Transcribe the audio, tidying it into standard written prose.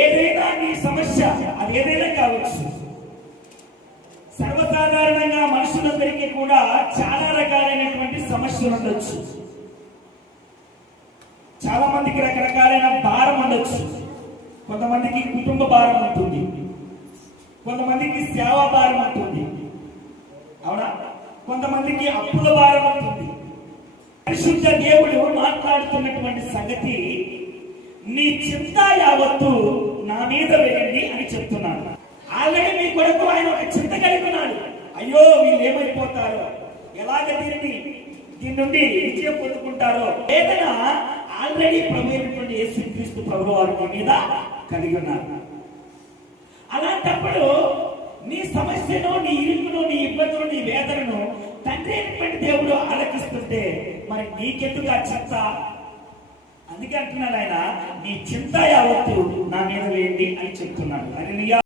ఏదైనా నీ సమస్య అది ఏదైనా కావచ్చు. సర్వసాధారణంగా మనుషులందరికీ కూడా చాలా రకాలైనటువంటి సమస్యలు ఉండొచ్చు. చాలా మందికి రకరకాలైన భారం ఉండొచ్చు. కొంతమందికి కుటుంబ భారం ఉంటుంది, కొంతమందికి సేవా భారం ఉంటుంది, అవునా? కొంతమందికి అప్పుల భారం ఉంటుంది. పరిశుద్ధ దేవుడు మాట్లాడుతున్నటువంటి సంగతి, నీ చింత యావత్తు నా మీద వేయండి అని చెప్తున్నాడు. ఆల్రెడీ మీ కొరకు ఆయన ఒక చింత కలిగి ఉన్నాడు. అయ్యో వీళ్ళు ఏమైపోతారో, ఎలాగ దీని నుండి విజయం పొందుకుంటారో వేదన ఆల్రెడీ ప్రభుత్వ యేసుక్రీస్తు ప్రభు వారి మీద కలిగి ఉన్నారు. అలాంటప్పుడు నీ సమస్యను, నీ ఇరుకును, నీ ఇబ్బందులు, నీ వేదనను తండ్రి అయినటువంటి దేవుడు ఆలకిస్తుంటే మరి నీకెందుకు ఆ చింత? అందుకే అంటున్నాడు ఆయన, నీ చింత యావత్తు నా మీద వేయండి అని చెప్తున్నాడు.